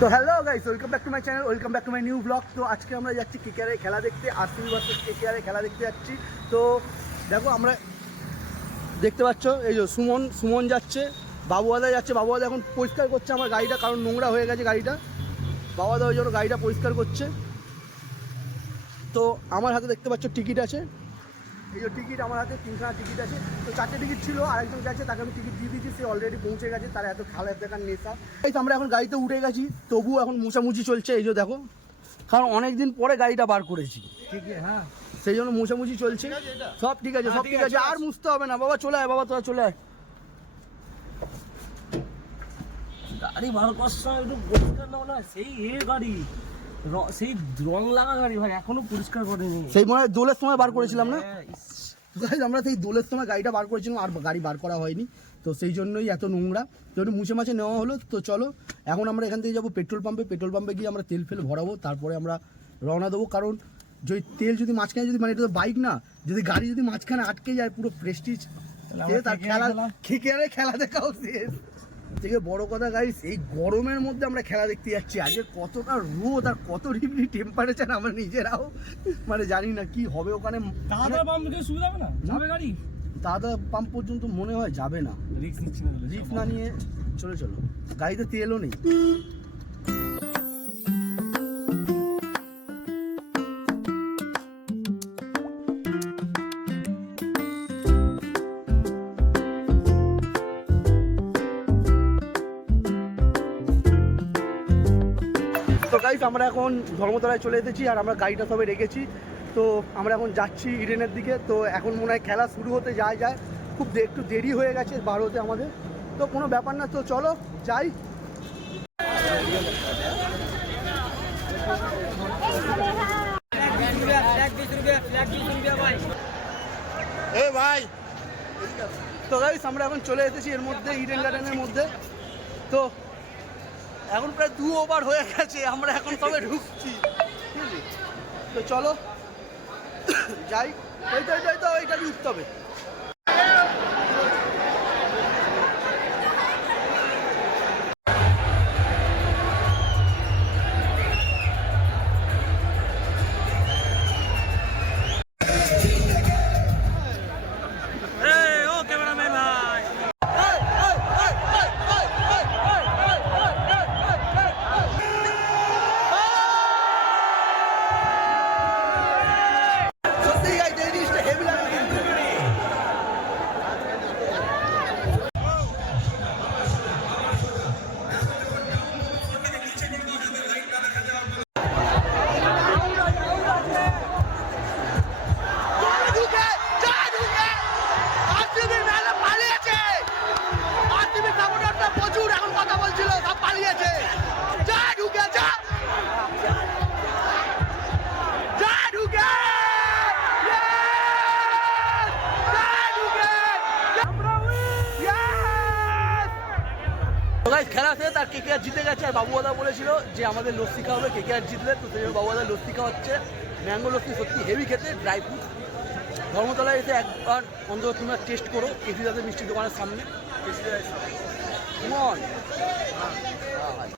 তো hello guys, welcome back to my channel, welcome back to my new blog. তো আজকে আমরা যাচ্ছি কেকেআরের খেলা দেখতে, আরসিবি ভার্সেস কেকেআরের খেলা দেখতে যাচ্ছি। তো দেখো আমরা দেখতে পাচ্ছ এই যে সুমন যাচ্ছে, বাবুয়াদা যাচ্ছে। বাবুয়াদা এখন পরিষ্কার করছে আমার গাড়িটা, কারণ নোংরা হয়ে গেছে গাড়িটা। বাবুয়াদা ওই জন্য গাড়িটা পরিষ্কার করছে। তো আমার হাতে দেখতে পাচ্ছ টিকিট আছে, এই যে টিকিট আমার হাতে 3খানা টিকিট আছে। তো 4টে টিকিট ছিল, আরেকজন গেছে, তাকে আমি টিকিট দিয়ে দিয়েছি, সে অলরেডি পৌঁছে গেছে। তার এত খেলা দেখার নেশা। এই তো আমরা এখন গাড়িতে উঠে গেছি, তবুও এখন মুছামুছি চলছে। এই যে দেখো, কারণ অনেক দিন পরে গাড়িটা বার করেছি, ঠিক আছে? হ্যাঁ, সেই জন্য মুছামুছি চলছে। সব ঠিক আছে, সব ঠিক আছে, আর মুছতে হবে না। বাবা চলে আয়, বাবা তোরা চলে আয়। গাড়ি বার করার সময় একটু পরিষ্কার নাও না, সেই গাড়ি সেই রং লাগা গাড়ি ভাই, এখনো পরিষ্কার করেনি। সেই মনে হয় দোলের সময় বার করেছিলাম না? আমরা সেই দোলের সময় গাড়িটা বার করেছিলাম, আর গাড়ি বার করা হয়নি। তো সেই জন্যই এত নোংরা। তো একটু মুছে মাছে নেওয়া হলো। তো চলো এখন আমরা এখান থেকে যাবো পেট্রোল পাম্পে গিয়ে আমরা তেল ফেল ভরাবো, তারপরে আমরা রওনা দেবো। কারণ যদি তেল যদি মাঝখানে যদি, মানে এটা তো বাইক না, যদি গাড়ি যদি মাঝখানে আটকে যায়, পুরো প্রেস্টিজ তার খেলা দেখাও শেষ। থেকে বড় কথা গাইস, এই গরমের মধ্যে আমরা খেলা দেখতে যাচ্ছি। আজকে কতটা রোদ আর কত ডিগ্রি টেম্পারেচার, আমরা নিজেরাও মানে জানি না কি হবে ওখানে। দাদা পাম্প থেকে সুবিধা হবে না, যাবে গাড়ি দাদা পাম্প পর্যন্ত মনে হয় যাবে না। রিস্ক নিচ্ছি না, রিস্ক না নিয়ে চলো, গাড়িতে তেলও নেই। তো গাইস, আমরা এখন ধর্মতলায় চলে এসেছি, আর আমরা গাড়িটা সবে রেখেছি। তো আমরা এখন যাচ্ছি ইডেনের দিকে। তো এখন মনে হয় খেলা শুরু হতে যায় খুব একটু দেরি হয়ে গেছে বার হতে আমাদের। তো কোনো ব্যাপার না, তো চলো যাই। তো গাইস, আমরা এখন চলে এসেছি এর মধ্যে, ইডেন গার্ডেনের মধ্যে। তো এখন প্রায় 2 ওভার হয়ে গেছে, আমরা এখন সবে ঢুকছি, ঠিক আছে? তো চলো যাই। ওইটা দিয়ে উঠতে হবে। খেলা শেষ, আর কেকেআর জিতে গেছে। আর বাবুদাদা বলেছিল যে আমাদের লস্যি খাওয়াবে কেকেআর জিতলে, তো সেই জন্য বাবুদাদা লস্যি খাওয়াচ্ছে। ম্যাঙ্গো লস্যি সত্যি হেভি খেতে, ড্রাই ফ্রুট। ধর্মতলায় এসে একবার অন্তত তোমরা টেস্ট করো, কেসি দাদের মিষ্টি দোকানের সামনে।